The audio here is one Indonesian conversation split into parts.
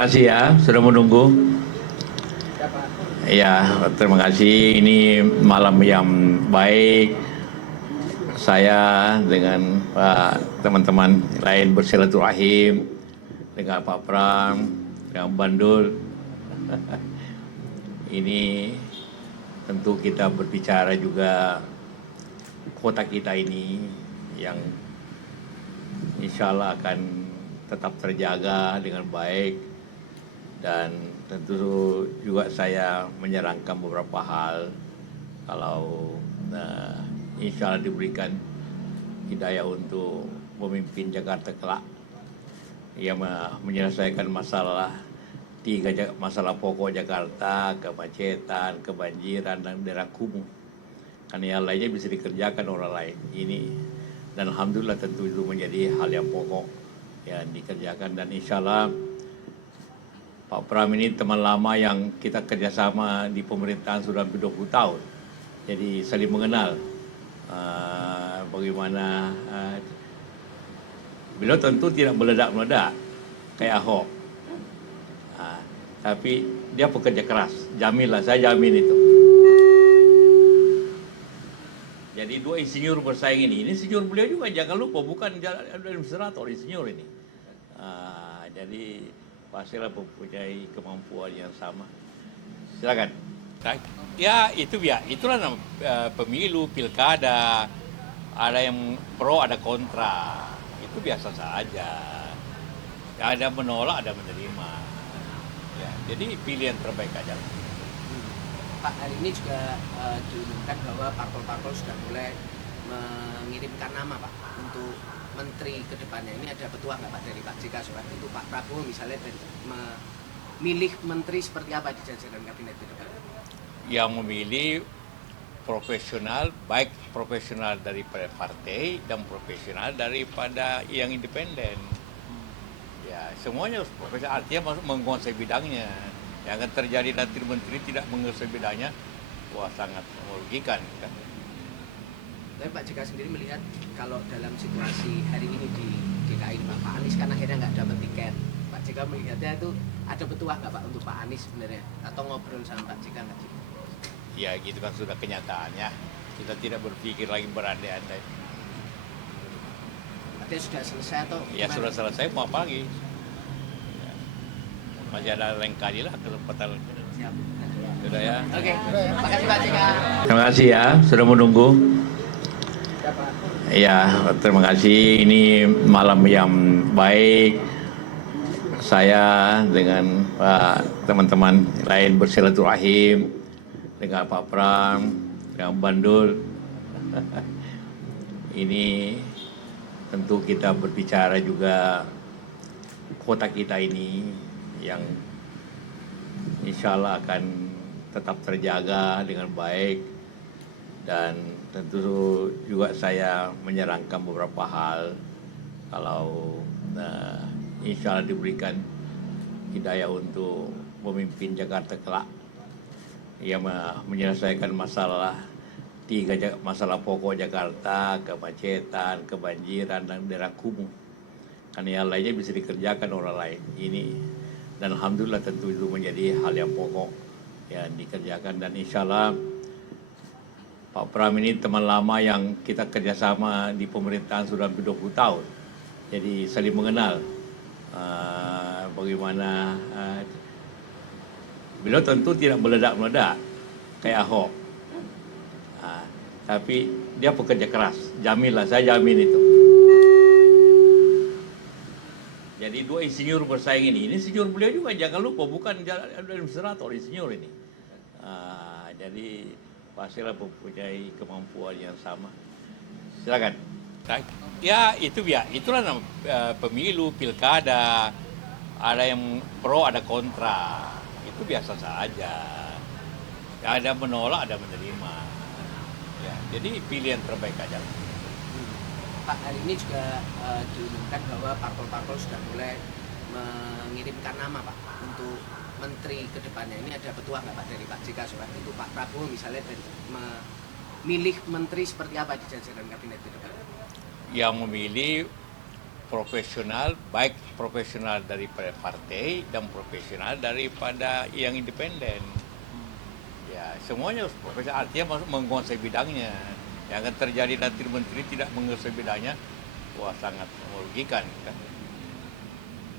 Terima kasih ya, sudah menunggu. Ya, terima kasih. Ini malam yang baik. Saya dengan teman-teman lain bersilaturahim dengan Pak Pram, dengan Bandul. Ini tentu kita berbicara juga kota kita ini yang insya Allah akan tetap terjaga dengan baik. Dan tentu juga saya menyarankan beberapa hal kalau insya Allah diberikan hidayah untuk memimpin Jakarta kelak yang menyelesaikan masalah pokok Jakarta, kemacetan, kebanjiran, dan daerah kumuh. Karena yang lainnya bisa dikerjakan orang lain. Ini dan alhamdulillah tentu itu menjadi hal yang pokok yang dikerjakan, dan insya Allah Pak Pram ini teman lama yang kita kerjasama di pemerintahan sudah 20 tahun. Jadi saling mengenal bagaimana beliau tentu tidak meledak-meledak kayak Ahok. Tapi dia pekerja keras, jamin lah, saya jamin itu. Jadi dua insinyur bersaing ini insinyur beliau juga, jangan lupa, bukan administrator, insinyur ini. Jadi pastilah mempunyai kemampuan yang sama. Silakan. Ya itu ya, itulah pemilu, pilkada, ada yang pro, ada kontra, itu biasa saja. Ada menolak, ada menerima. Ya, jadi pilihan terbaik aja. Pak, hari ini juga diumumkan bahwa parpol-parpol sudah mulai mengirimkan nama Pak untuk menteri ke depannya. Ini ada petuah nggak Pak dari Pak JK soal itu Pak Prabowo misalnya memilih menteri seperti apa di jajaran kabinet ke depan? Yang memilih profesional, baik profesional daripada partai dan profesional daripada yang independen. Ya, semuanya harus profesional, artinya menguasai bidangnya. Yang akan terjadi nanti menteri tidak menguasai bidangnya, wah sangat merugikan kan. Tapi Pak JK sendiri melihat kalau dalam situasi hari ini di DKI Pak Anies kan akhirnya nggak dapat tiket. Pak JK melihatnya itu ada petuah nggak Pak untuk Pak Anies sebenarnya? Atau ngobrol sama Pak JK nggak sih? Ya gitu kan sudah kenyataannya. Kita tidak berpikir lagi berandai-andai. Artinya sudah selesai atau ya gimana? Sudah selesai, mau apa lagi? Ya. Masih ada lain kali lah kesempatan. Siap. Sudah ya. Oke, makasih Pak JK. Terima kasih ya, sudah menunggu. Ya, terima kasih. Ini malam yang baik. Saya dengan teman-teman lain bersilaturahim dengan Pak Pram, dengan Bandul. Ini tentu kita berbicara juga kota kita ini yang insya Allah akan tetap terjaga dengan baik. Dan tentu juga saya menyarankan beberapa hal kalau insya Allah diberikan hidayah untuk memimpin Jakarta kelak yang menyelesaikan masalah pokok Jakarta, kemacetan, kebanjiran, dan daerah kumuh. Karena yang lainnya bisa dikerjakan orang lain. Ini dan alhamdulillah tentu itu menjadi hal yang pokok yang dikerjakan, dan insya Allah Pak Pram ini teman lama yang kita kerjasama di pemerintahan sudah 20 tahun. Jadi saling mengenal bagaimana beliau tentu tidak meledak-meledak kayak Ahok. Tapi dia pekerja keras, jamin lah, saya jamin itu. Jadi dua insinyur bersaing ini insinyur beliau juga, jangan lupa, bukan administrator, insinyur ini. Jadi pastilah mempunyai kemampuan yang sama. Silakan. Ya itu ya, itulah pemilu, pilkada, ada yang pro, ada kontra, itu biasa saja. Ada menolak, ada menerima. Ya, jadi pilihan terbaik aja. Pak, hari ini juga diumumkan bahwa parpol-parpol sudah mulai mengirimkan nama Pak untuk menteri ke depannya. Ini ada petuah nggak Pak dari Pak JK soal itu Pak Prabowo misalnya memilih menteri seperti apa di jajaran kabinet ke depan? Yang memilih profesional, baik profesional daripada partai dan profesional daripada yang independen. Ya, semuanya harus profesional, artinya menguasai bidangnya. Yang akan terjadi nanti menteri tidak menguasai bidangnya, wah sangat merugikan kan.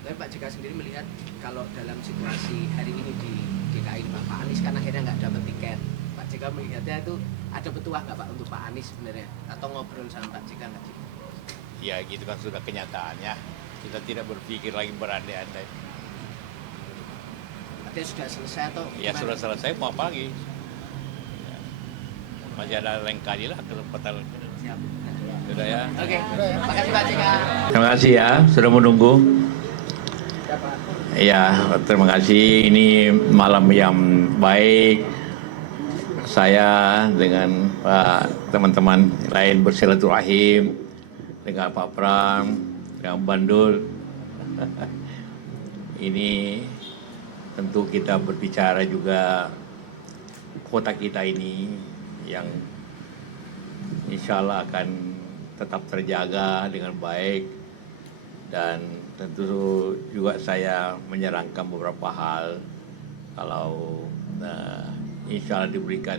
Tapi Pak JK sendiri melihat kalau dalam situasi hari ini di DKI Pak Anies kan akhirnya nggak dapat tiket. Pak JK melihatnya itu ada petuah nggak Pak untuk Pak Anies sebenarnya? Atau ngobrol sama Pak JK nggak sih? Ya gitu kan sudah kenyataannya. Kita tidak berpikir lagi berandai-andai. Artinya sudah selesai atau Ya gimana? sudah selesai, mau apa lagi? Ya. Masih ada lain kali lah kesempatan. Siap. Sudah ya. Oke, makasih Pak JK. Terima kasih ya sudah menunggu. Ya, terima kasih. Ini malam yang baik. Saya dengan teman-teman lain bersilaturahim dengan Pak Pram, dengan Bandul. Ini tentu kita berbicara juga kota kita ini yang insya Allah akan tetap terjaga dengan baik, dan tentu juga saya menyarankan beberapa hal kalau insya Allah diberikan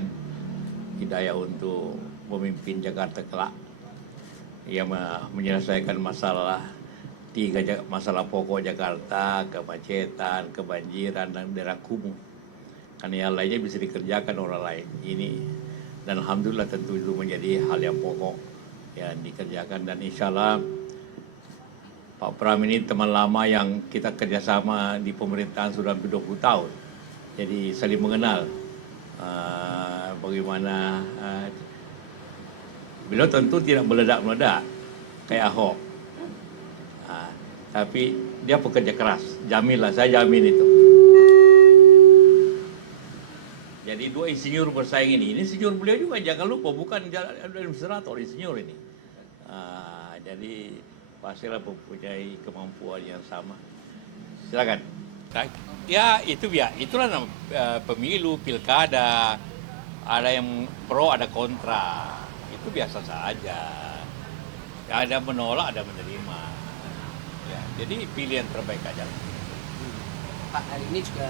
hidayah untuk memimpin Jakarta kelak yang menyelesaikan masalah pokok Jakarta, kemacetan, kebanjiran, dan daerah kumuh. Karena yang lainnya bisa dikerjakan orang lain. Ini dan alhamdulillah tentu itu menjadi hal yang pokok yang dikerjakan, dan insya Allah Pak Pram ini teman lama yang kita kerjasama di pemerintahan sudah hampir 20 tahun. Jadi saling mengenal bagaimana beliau tentu tidak meledak-meledak kayak Ahok. Tapi dia pekerja keras, jaminlah, saya jamin itu. Jadi dua insinyur bersaing ini insinyur beliau juga, jangan lupa, bukan administrator, insinyur ini. Jadi pastilah mempunyai kemampuan yang sama. Silakan. Ya itu itulah pemilu, pilkada, ada yang pro, ada kontra, itu biasa saja. Ada menolak, ada menerima. Ya, jadi pilih yang terbaik aja. Pak, hari ini juga